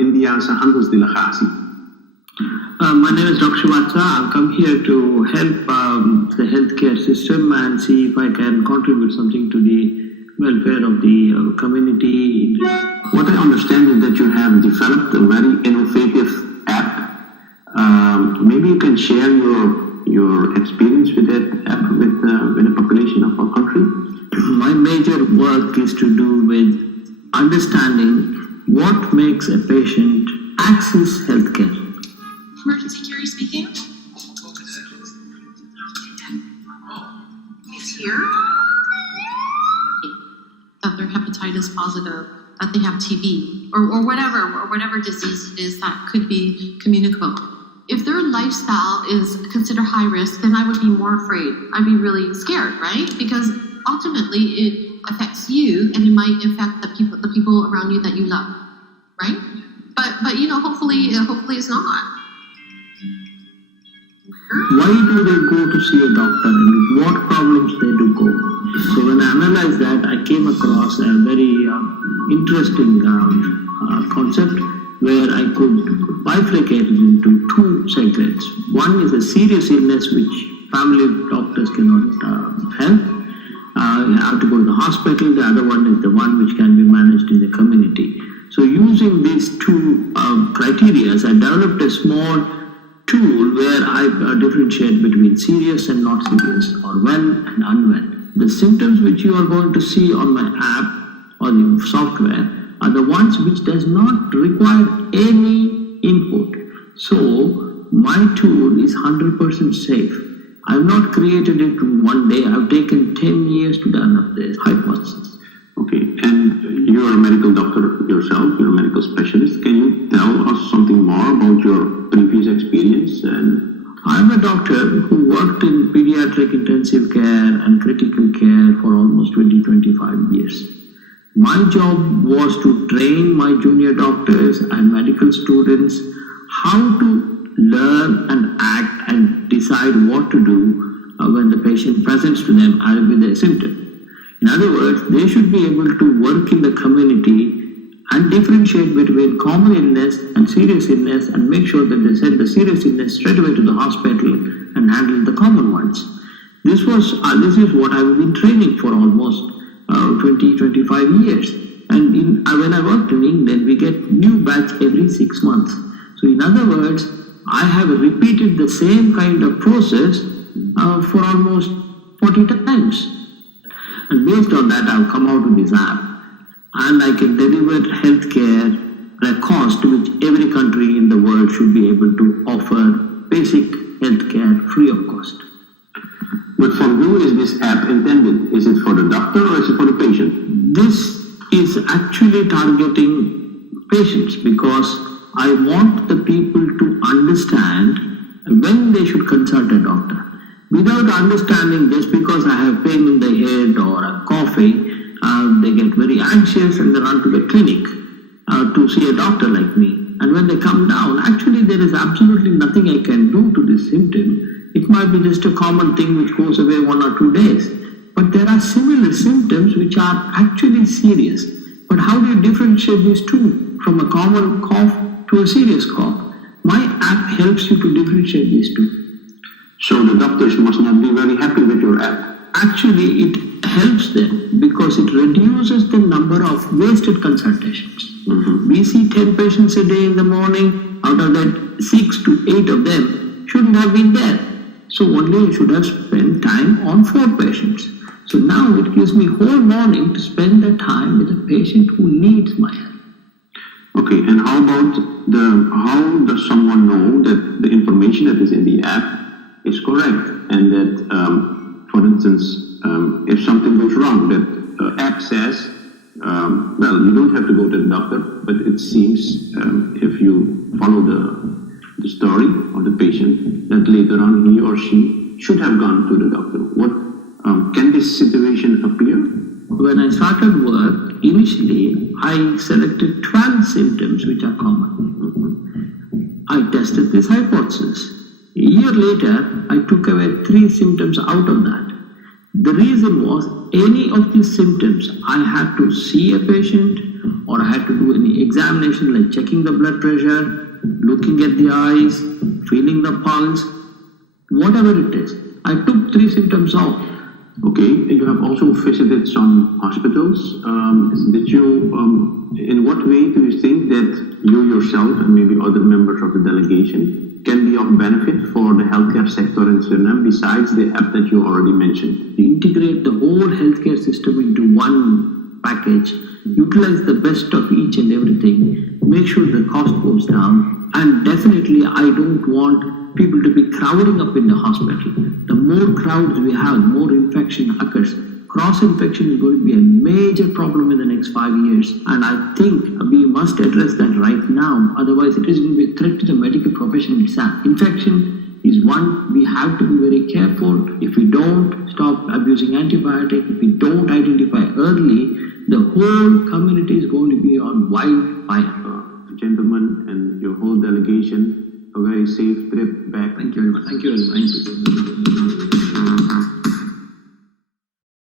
Indiase handelsdelegatie. My name is Dr. Srivatsa. I've come here to help the healthcare system and see if I can contribute something to the welfare of the community. What I understand is that you have developed a very innovative app. Maybe you can share your experience with that app with the population of our country. My major work is to do with understanding what makes a patient access healthcare. Emergency Carrie speaking. He's here. That they're hepatitis positive, that they have TB, or whatever disease it is that could be communicable. If their lifestyle is considered high risk, then I would be more afraid. I'd be really scared, right? Because ultimately it affects you, and it might affect the people around you that you love, right? But hopefully it's not. Why do they go to see a doctor, and with what problems they do go? So when I analyzed that, I came across a very interesting concept where I could bifurcate it into two segments. One is a serious illness which family doctors cannot help. You have to go to the hospital. The other one is the one which can be managed in the community. So using these two criteria, I developed a small tool where I differentiate between serious and not serious, or well and unwell. The symptoms which you are going to see on my app or the software are the ones which does not require any input. So my tool is 100% safe. I have not created it one day. I have taken 10 years to develop this hypothesis. Okay, and you're a medical doctor yourself, you're a medical specialist. Can you tell us something more about your previous experience? I'm a doctor who worked in pediatric intensive care and critical care for almost 20-25 years. My job was to train my junior doctors and medical students how to learn and act and decide what to do when the patient presents to them with a symptom. In other words, they should be able to work in the community and differentiate between common illness and serious illness and make sure that they send the serious illness straight away to the hospital and handle the common ones. This is what I've been training for almost 20-25 years. And when I worked in England, we get new batch every 6 months. So in other words, I have repeated the same kind of process for almost 40 times. And based on that, I've come out with this app. And I can deliver healthcare at a cost which every country in the world should be able to offer basic healthcare free of cost. But for who is this app intended? Is it for the doctor or is it for the patient? This is actually targeting patients because I want the people to understand when they should consult a doctor. Without understanding, just because I have pain in the head or a coughing, they get very anxious and they run to the clinic to see a doctor like me. And when they come down, actually there is absolutely nothing I can do to this symptom. It might be just a common thing which goes away 1 or 2 days. But there are similar symptoms which are actually serious. But how do you differentiate these two from a common cough to a serious cough? My app helps you to differentiate these two. So the doctors must not be very happy with your app. Actually, it helps them because it reduces the number of wasted consultations. Mm-hmm. We see 10 patients a day in the morning. Out of that, 6 to 8 of them shouldn't have been there. So only I should have spent time on 4 patients. So now it gives me whole morning to spend the time with a patient who needs my help. Okay, and how how does someone know that the information that is in the app is correct, and that, for instance, if something goes wrong, that the app says, you don't have to go to the doctor, but it seems if you follow the story of the patient, that later on he or she should have gone to the doctor. Can this situation appear? When I started work, initially I selected 12 symptoms which are common. I tested this hypothesis. A year later, I took away 3 symptoms out of that. The reason was any of these symptoms, I had to see a patient or I had to do any examination like checking the blood pressure, looking at the eyes, feeling the pulse, whatever it is. I took 3 symptoms off. Okay, you have also visited some hospitals. In what way do you think that you yourself and maybe other members of the delegation can be of benefit for the healthcare sector in Suriname besides the app that you already mentioned? To integrate the whole healthcare system into one package, utilize the best of each and everything, make sure the cost goes down, and definitely I don't want people to be crowding up in the hospital. The more crowds we have, the more infection occurs. Cross-infection is going to be a major problem in the next 5 years, and I think we must address that right now, otherwise it is going to be a threat to the medical profession itself. Infection is one we have to be very careful. If we don't stop abusing antibiotics, if we don't identify early, the whole community is going to be on wildfire. Gentlemen and your whole delegation, a very safe trip back. Thank you very much. Thank you very much.